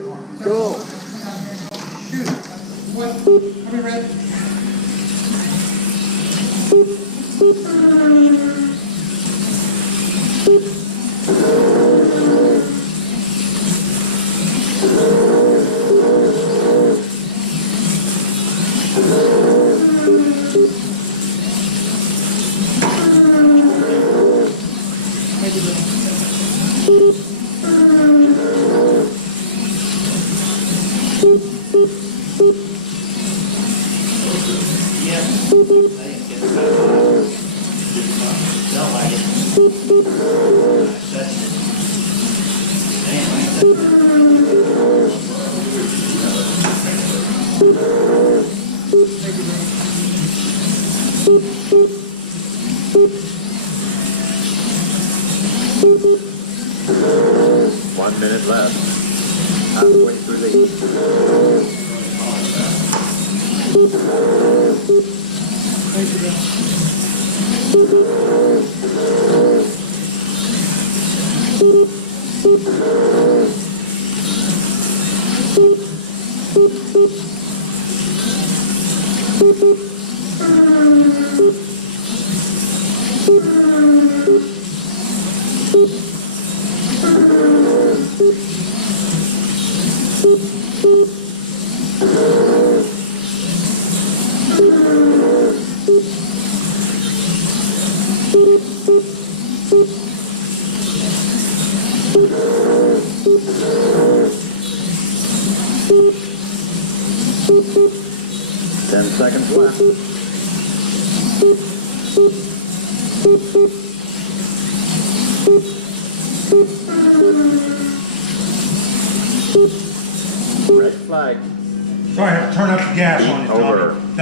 Go. Shoot. What? Are we ready? One minute left. Halfway through the heat. Ten seconds left. Red flag. Sorry, I have to turn up the gas on you, Tommy. Over.